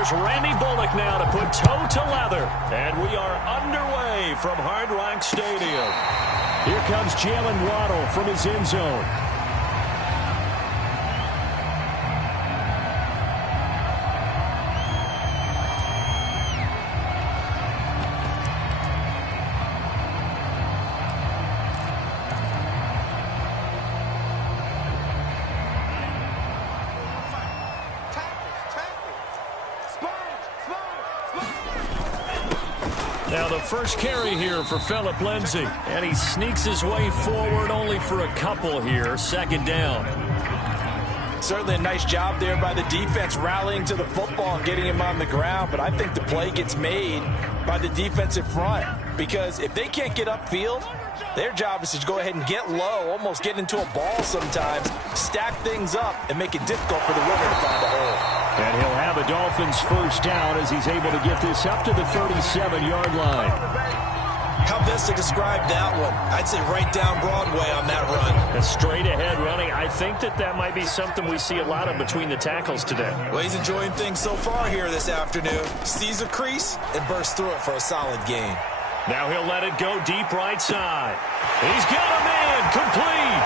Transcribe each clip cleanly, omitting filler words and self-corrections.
Here's Randy Bullock now to put toe to leather. And we are underway from Hard Rock Stadium. Here comes Jalen Waddle from his end zone. Now the first carry here for Phillip Lindsay. And he sneaks his way forward only for a couple here. Second down. Certainly a nice job there by the defense rallying to the football and getting him on the ground. But I think the play gets made by the defensive front. Because if they can't get upfield, their job is to go ahead and get low, almost get into a ball sometimes, stack things up, and make it difficult for the runner to find a hole. And he'll have a Dolphins first down as he's able to get this up to the 37-yard line. How best to describe that one? I'd say right down Broadway on that run. A straight-ahead running. I think that might be something we see a lot of between the tackles today. Well, he's enjoying things so far here this afternoon. Sees a crease and bursts through it for a solid gain. Now he'll let it go deep right side. He's got a man complete.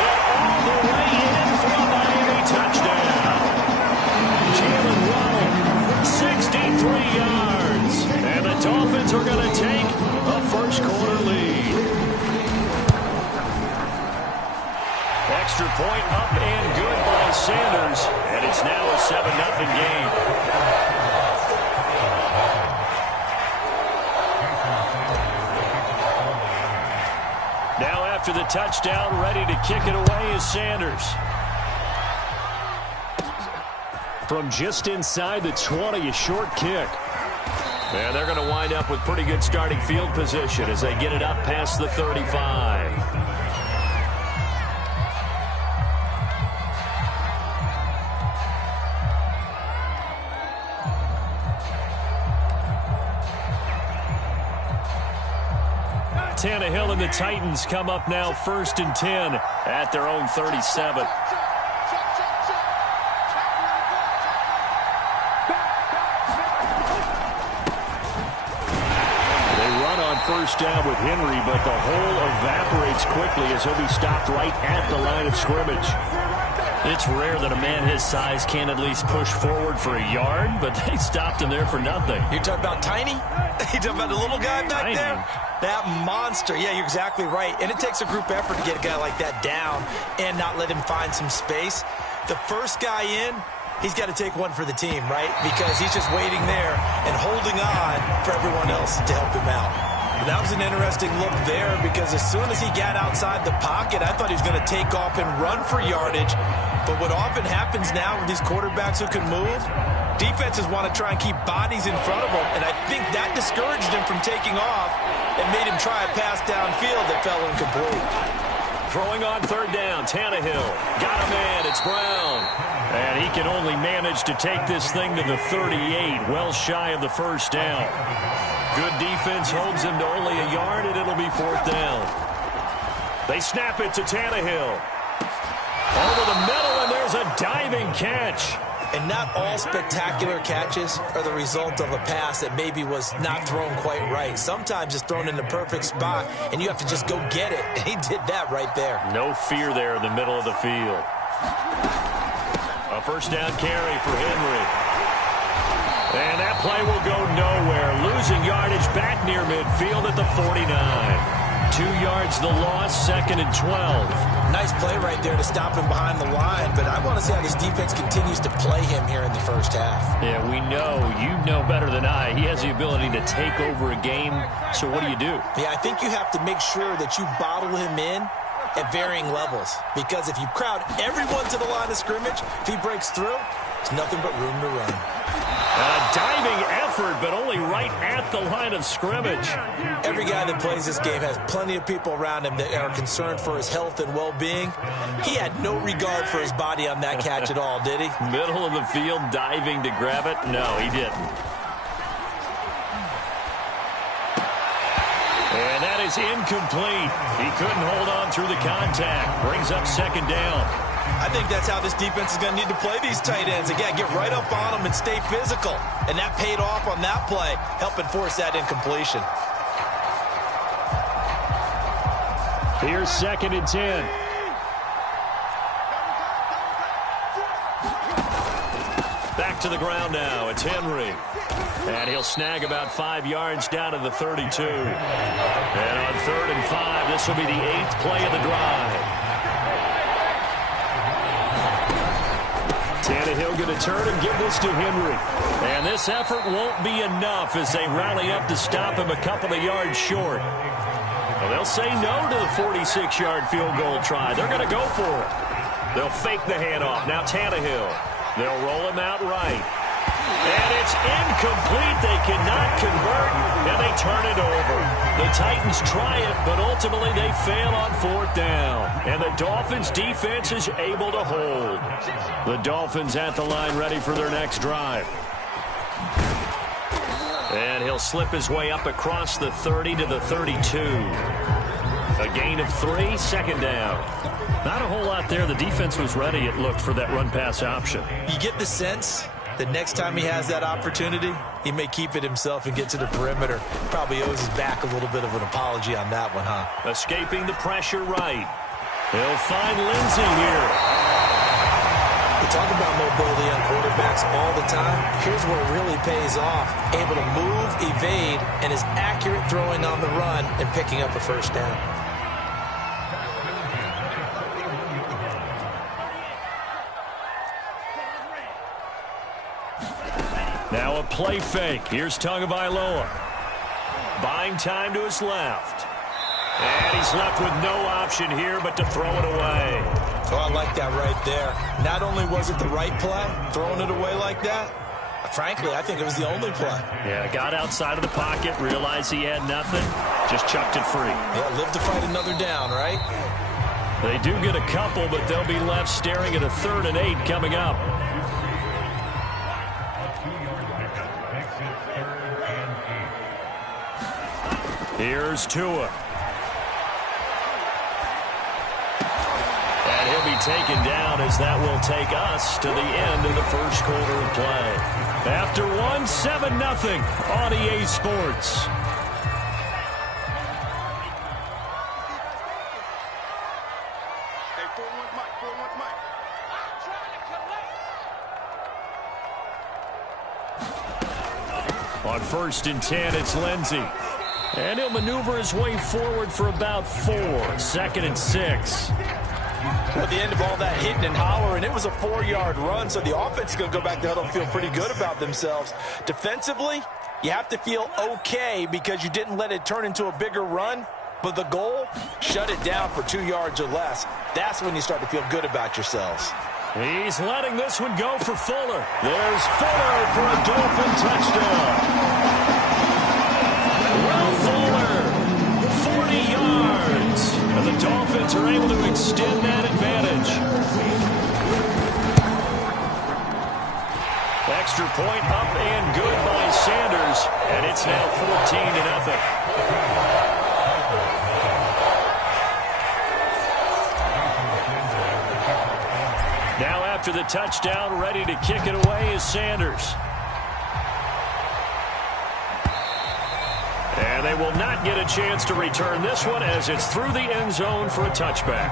And all the way in for a Miami touchdown. Jalen Waddle, 63 yards. And the Dolphins are going to take a first-quarter lead. Extra point up and good by Sanders. And it's now a 7-0 game. Now after the touchdown, ready to kick it away is Sanders. From just inside the 20, a short kick. And they're going to wind up with pretty good starting field position as they get it up past the 35. Tannehill and the Titans come up now 1st and 10 at their own 37. They run on first down with Henry, but the hole evaporates quickly as he'll be stopped right at the line of scrimmage. It's rare that a man his size can at least push forward for a yard, but they stopped him there for nothing. You're talking about Tiny? You're talking about the little guy back Tiny. there? That monster. Yeah, you're exactly right. And it takes a group effort to get a guy like that down and not let him find some space. The first guy in, he's got to take one for the team, right? Because he's just waiting there and holding on for everyone else to help him out. But that was an interesting look there because as soon as he got outside the pocket, I thought he was going to take off and run for yardage. But what often happens now with these quarterbacks who can move, defenses want to try and keep bodies in front of them, and I think that discouraged him from taking off and made him try a pass downfield that fell incomplete. Throwing on third down, Tannehill. Got a man, it's Brown. And he can only manage to take this thing to the 38, well shy of the first down. Good defense holds him to only a yard, and it'll be 4th down. They snap it to Tannehill. Over the middle, and there's a diving catch. And not all spectacular catches are the result of a pass that maybe was not thrown quite right. Sometimes it's thrown in the perfect spot, and you have to just go get it. And he did that right there. No fear there in the middle of the field. A first down carry for Henry. And that play will go nowhere. Losing yardage back near midfield at the 49. 2 yards the loss, 2nd and 12. Nice play right there to stop him behind the line, but I want to see how this defense continues to play him here in the first half. Yeah, we know. You know better than I. He has the ability to take over a game, so what do you do? Yeah, I think you have to make sure that you bottle him in at varying levels, because if you crowd everyone to the line of scrimmage, if he breaks through, there's nothing but room to run. A diving effort, but only right at the line of scrimmage. Every guy that plays this game has plenty of people around him that are concerned for his health and well-being. He had no regard for his body on that catch at all, did he? Middle of the field, diving to grab it? No, he didn't. And that is incomplete. He couldn't hold on through the contact. Brings up 2nd down. I think that's how this defense is going to need to play these tight ends. Again, get right up on them and stay physical. And that paid off on that play, helping force that incompletion. Here's 2nd and 10. Back to the ground now. It's Henry. And he'll snag about 5 yards down to the 32. And on 3rd and 5, this will be the 8th play of the drive. Tannehill going to turn and give this to Henry. And this effort won't be enough as they rally up to stop him a couple of yards short. Well, they'll say no to the 46-yard field goal try. They're going to go for it. They'll fake the handoff. Now Tannehill. They'll roll him out right. And it's incomplete. They cannot convert, and they turn it over. The Titans try it, but ultimately they fail on 4th down. And the Dolphins' defense is able to hold. The Dolphins at the line ready for their next drive. And he'll slip his way up across the 30 to the 32. A gain of 3, 2nd down. Not a whole lot there. The defense was ready, it looked, for that run-pass option. You get the sense that next time he has that opportunity, he may keep it himself and get to the perimeter. Probably owes his back a little bit of an apology on that one, huh? Escaping the pressure right. He'll find Lindsey here. We talk about mobility on quarterbacks all the time. Here's where it really pays off. Able to move, evade, and is accurate throwing on the run and picking up a 1st down. Now a play fake. Here's Tagovailoa. Buying time to his left. And he's left with no option here but to throw it away. Oh, I like that right there. Not only was it the right play, throwing it away like that, frankly, I think it was the only play. Yeah, got outside of the pocket, realized he had nothing, just chucked it free. Yeah, live to fight another down, right? They do get a couple, but they'll be left staring at a 3rd and 8 coming up. Here's Tua. And he'll be taken down as that will take us to the end of the 1st quarter of play. After 1, 7-0 on EA Sports. On 1st and 10, it's Lindsey. And he'll maneuver his way forward for about 4. 2nd and 6. At the end of all that hitting and hollering, it was a 4-yard run, so the offense is going to go back to huddle and feel pretty good about themselves. Defensively, you have to feel okay because you didn't let it turn into a bigger run, but the goal, shut it down for 2 yards or less. That's when you start to feel good about yourselves. He's letting this one go for Fuller. There's Fuller for a Dolphin touchdown. Will Fuller, 40 yards. And the Dolphins are able to extend that advantage. Extra point up and good by Sanders. And it's now 14-0. Now after the touchdown, ready to kick it away is Sanders. And they will not get a chance to return this one as it's through the end zone for a touchback.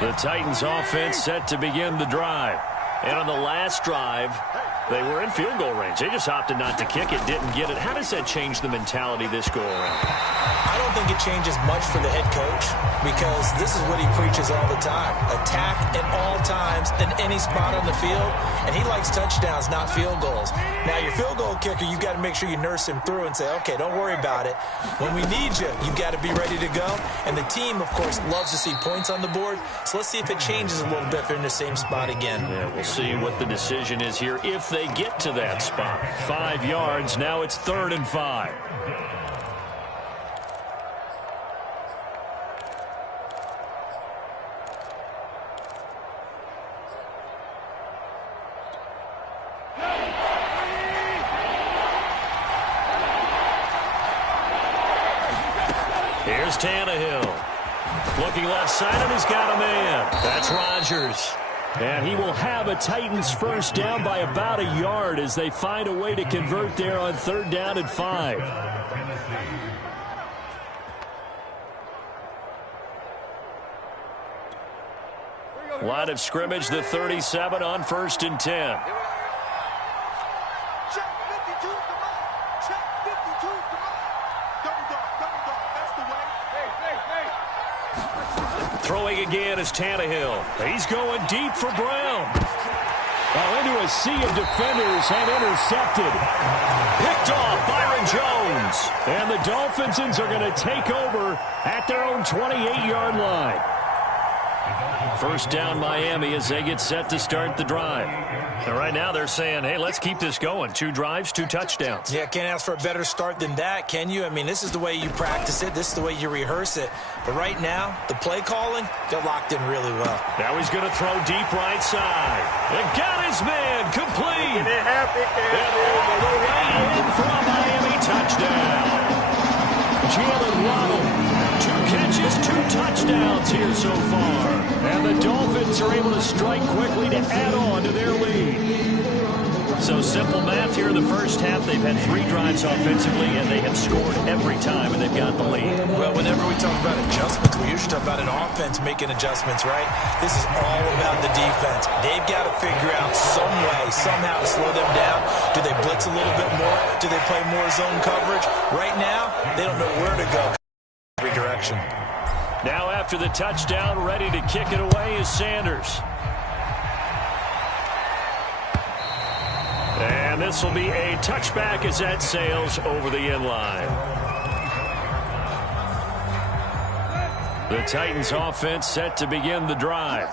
The Titans offense set to begin the drive. And on the last drive, they were in field goal range. They just opted not to kick it, didn't get it. How does that change the mentality this go around? I don't think it changes much for the head coach because this is what he preaches all the time. Attack at all times in any spot on the field, and he likes touchdowns, not field goals. Now, your field goal kicker, you've got to make sure you nurse him through and say, okay, don't worry about it. When we need you, you've got to be ready to go. And the team, of course, loves to see points on the board. So let's see if it changes a little bit if they're in the same spot again. Yeah, we'll see what the decision is here if they get to that spot. 5 yards. Now it's 3rd and 5. Here's Tannehill. Looking left side, and he's got a man. That's Rodgers. And he will have a Titans first down by about a yard as they find a way to convert there on 3rd down and 5. Line of scrimmage, the 37 on 1st and 10. Throwing again is Tannehill. He's going deep for Brown. Into a sea of defenders and intercepted. Picked off Byron Jones. And the Dolphins are going to take over at their own 28-yard line. First down Miami as they get set to start the drive. And right now they're saying, hey, let's keep this going. 2 drives, 2 touchdowns. Yeah, can't ask for a better start than that, can you? I mean, this is the way you practice it. This is the way you rehearse it. But right now, the play calling, they're locked in really well. Now he's going to throw deep right side. And got his man complete. And all the way in for a Miami touchdown. Jalen Waddle. 2 catches, 2 touchdowns here so far. And the Dolphins are able to strike quickly to add on to their lead. So simple math here in the first half. They've had 3 drives offensively, and they have scored every time, and they've got the lead. Well, whenever we talk about adjustments, we usually talk about an offense making adjustments, right? This is all about the defense. They've got to figure out some way, somehow to slow them down. Do they blitz a little bit more? Do they play more zone coverage? Right now, they don't know where to go. Every direction. Now after the touchdown, ready to kick it away is Sanders. And this will be a touchback as that sails over the end line. The Titans offense set to begin the drive.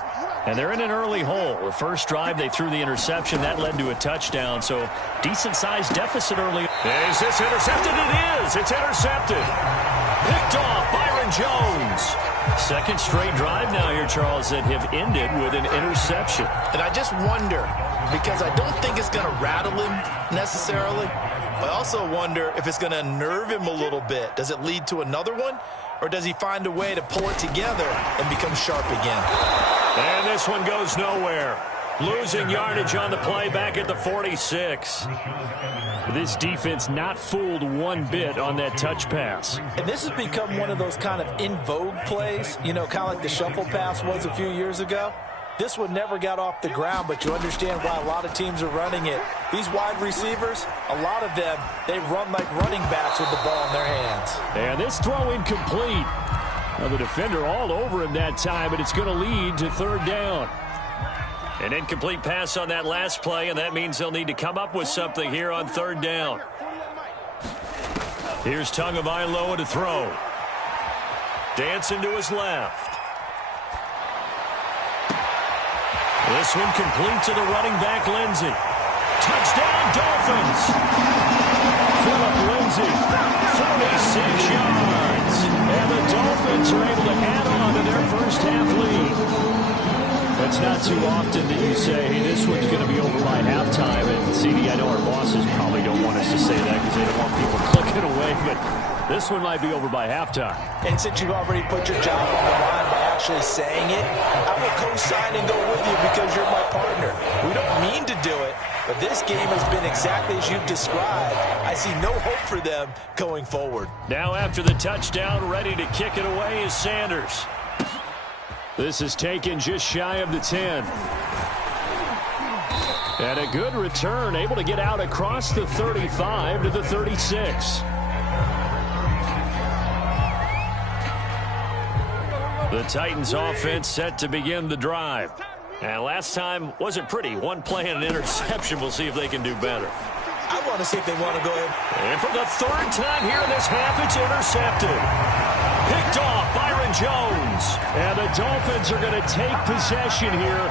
And they're in an early hole. The first drive, they threw the interception. That led to a touchdown. So decent-sized deficit early. Is this intercepted? It is. It's intercepted. Picked off Byron Jones. Second straight drive now here, Charles, that have ended with an interception. And I just wonder, because I don't think it's going to rattle him necessarily. I also wonder if it's going to unnerve him a little bit. Does it lead to another one? Or does he find a way to pull it together and become sharp again? And this one goes nowhere. Losing yardage on the play back at the 46. This defense not fooled one bit on that touch pass. And this has become one of those kind of in vogue plays, you know, kind of like the shuffle pass was a few years ago. This one never got off the ground, but you understand why a lot of teams are running it. These wide receivers, a lot of them, they run like running backs with the ball in their hands. And this throw incomplete. Now the defender all over him that time, but it's going to lead to 3rd down. An incomplete pass on that last play, and that means they'll need to come up with something here on 3rd down. Here's Tagovailoa to throw. Dancing to his left. This one complete to the running back, Lindsey. Touchdown, Dolphins. Phillip Lindsay, 46 yards. And the Dolphins are able to add on to their first half lead. It's not too often that you say, hey, this one's going to be over by halftime. And, CD, I know our bosses probably don't want us to say that because they don't want people clicking away. But this one might be over by halftime. And since you've already put your job on the line by actually saying it, I will co-sign and go with you because you're my partner. We don't mean to do it, but this game has been exactly as you've described. I see no hope for them going forward. Now after the touchdown, ready to kick it away is Sanders. This is taken just shy of the 10. And a good return, able to get out across the 35 to the 36. The Titans offense set to begin the drive. And last time wasn't pretty. One play and an interception. We'll see if they can do better. I want to see if they want to go ahead. And for the 3rd time here in this half, it's intercepted. Picked off Byron Jones. And the Dolphins are going to take possession here